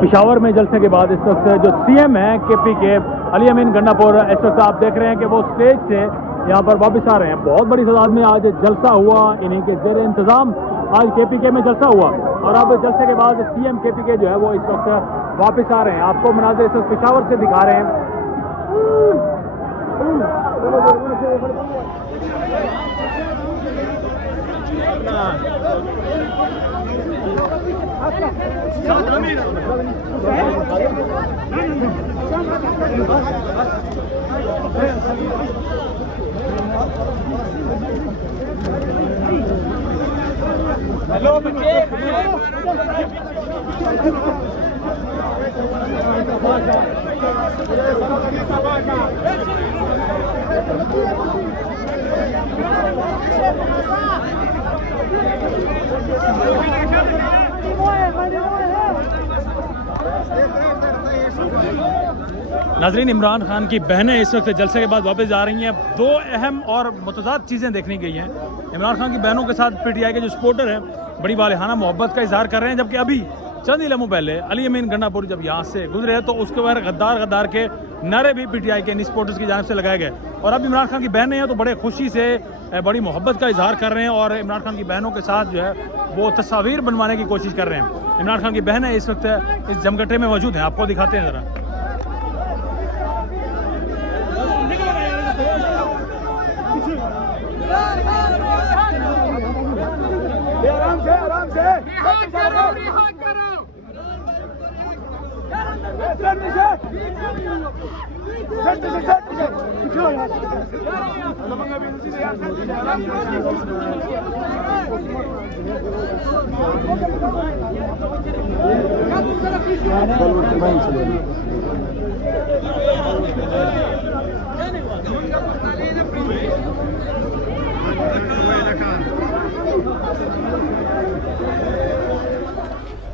पेशावर में जलसे के बाद इस वक्त जो सीएम है केपी के अली अमीन गंडापुर, इस वक्त आप देख रहे हैं कि वो स्टेज से यहाँ पर वापस आ रहे हैं। बहुत बड़ी तादाद में आज जलसा हुआ, इन्हीं के जेर इंतज़ाम आज केपी के में जलसा हुआ और अब जलसे के बाद सीएम केपी के जो है वो इस वक्त वापस आ रहे हैं। आपको मनाज़िर इस वक्त पेशावर से दिखा रहे हैं। हेलो बच्चे, नाजरीन, इमरान खान की बहनें इस वक्त जलसे के बाद वापस जा रही हैं। दो अहम और मुतज़ाद चीज़ें देखने गई हैं। इमरान खान की बहनों के साथ पीटीआई के जो सपोर्टर हैं बड़ी वालिहाना मोहब्बत का इजहार कर रहे हैं, जबकि अभी चंद ही लम्हों पहले अली अमीन गंडापुर जब यहाँ से गुजरे तो उसके बाद गद्दार गद्दार के नारे भी पीटीआई के इन सपोर्टर्स की जानिब से लगाए गए। और अब इमरान खान की बहनें हैं तो बड़े खुशी से बड़ी मोहब्बत का इजहार कर रहे हैं और इमरान खान की बहनों के साथ जो है वो तस्वीर बनवाने की कोशिश कर रहे हैं। इमरान खान की बहनें इस वक्त इस जमघटे में मौजूद हैं, आपको दिखाते हैं ज़रा।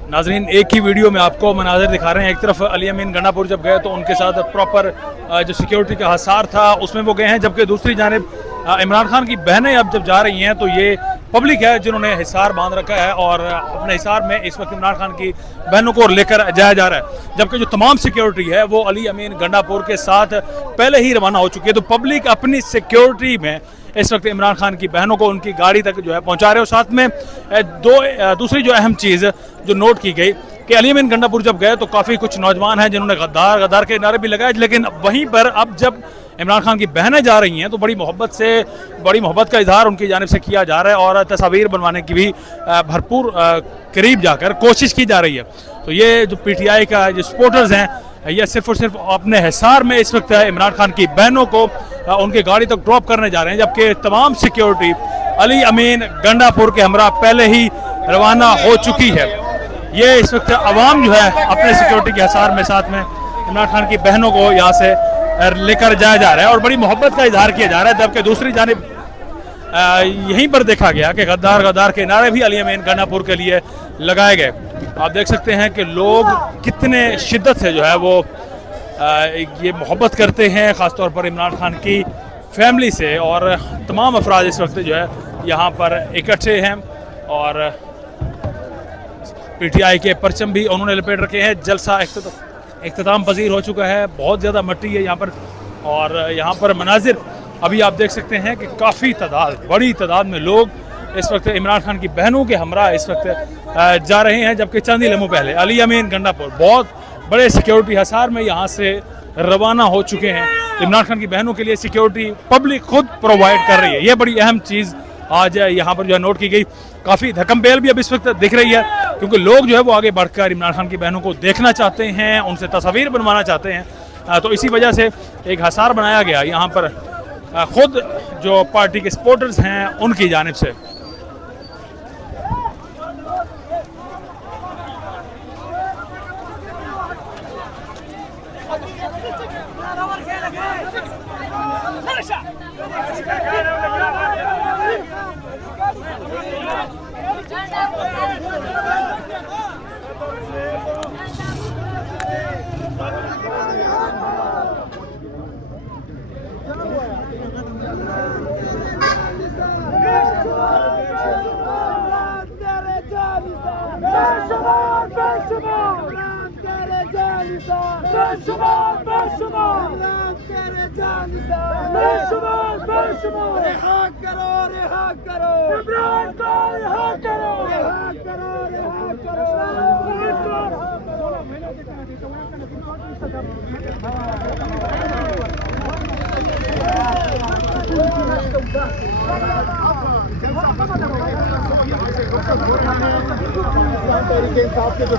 नाजरीन, एक ही वीडियो में आपको मनाज़िर दिखा रहे हैं। एक तरफ अली अमीन गंडापुर जब गए तो उनके साथ प्रॉपर जो सिक्योरिटी का हसार था उसमें वो गए हैं, जबकि दूसरी जानिब इमरान खान की बहनें अब जब जा रही हैं तो ये पब्लिक है जिन्होंने हिसार बांध रखा है और अपने हिसार में इस वक्त इमरान खान की बहनों को लेकर जाया जा रहा है, जबकि जो तमाम सिक्योरिटी है वो अली अमीन गंडापुर के साथ पहले ही रवाना हो चुकी है। तो पब्लिक अपनी सिक्योरिटी में इस वक्त इमरान खान की बहनों को उनकी गाड़ी तक जो है पहुंचा रहे हो। साथ में दूसरी जो अहम चीज़ जो नोट की गई कि अली अमीन गंडापुर जब गए तो काफ़ी कुछ नौजवान हैं जिन्होंने गद्दार गद्दार के नारे भी लगाए, लेकिन वहीं पर अब जब इमरान खान की बहनें जा रही हैं तो बड़ी मोहब्बत का इजहार उनकी जानिब से किया जा रहा है और तस्वीर बनवाने की भी भरपूर करीब जाकर कोशिश की जा रही है। तो ये जो पीटीआई का जो सपोर्टर्स हैं ये सिर्फ और सिर्फ अपने हिसार में इस वक्त इमरान खान की बहनों को उनकी गाड़ी तक ड्रॉप करने जा रहे हैं, जबकि तमाम सिक्योरिटी अली अमीन गंडापुर के हमरा पहले ही रवाना हो चुकी है। ये इस वक्त अवाम जो है अपने सिक्योरिटी के हिसार में साथ में इमरान खान की बहनों को यहाँ से लेकर जाया जा रहा है और बड़ी मोहब्बत का इजहार किया जा रहा है, जबकि दूसरी जानिब यहीं पर देखा गया कि गद्दार गद्दार के नारे भी अली अमीन गंडापुर के लिए लगाए गए। आप देख सकते हैं कि लोग कितने शिद्दत से जो है वो ये मोहब्बत करते हैं, ख़ासतौर पर इमरान खान की फैमिली से, और तमाम अफराद इस वक्त जो है यहाँ पर इकट्ठे हैं और पीटीआई के परचम भी उन्होंने लपेट रखे हैं। जलसा इख्तिताम पजीर हो चुका है, बहुत ज़्यादा मट्टी है यहाँ पर और यहाँ पर मनाजिर अभी आप देख सकते हैं कि काफ़ी बड़ी तादाद में लोग इस वक्त इमरान खान की बहनों के हमरा इस वक्त जा रहे हैं, जबकि चंद ही लम्हों पहले अली अमीन गंडापुर बहुत बड़े सिक्योरिटी हसार में यहाँ से रवाना हो चुके हैं। इमरान खान की बहनों के लिए सिक्योरिटी पब्लिक खुद प्रोवाइड कर रही है। ये बड़ी अहम चीज़ आज यहाँ पर जो है नोट की गई। काफ़ी धक्कम-पेल भी अब इस वक्त दिख रही है क्योंकि लोग जो है वो आगे बढ़कर इमरान खान की बहनों को देखना चाहते हैं, उनसे तस्वीर बनवाना चाहते हैं। तो इसी वजह से एक हसार बनाया गया यहाँ पर खुद जो पार्टी के सपोर्टर्स हैं उनकी जानिब से। बेशुमार बेशुमार तेरे जानदार बेशुमार बेशुमार रिहा करो इमरान को रिहा करो तहरीक इंसाफ के जो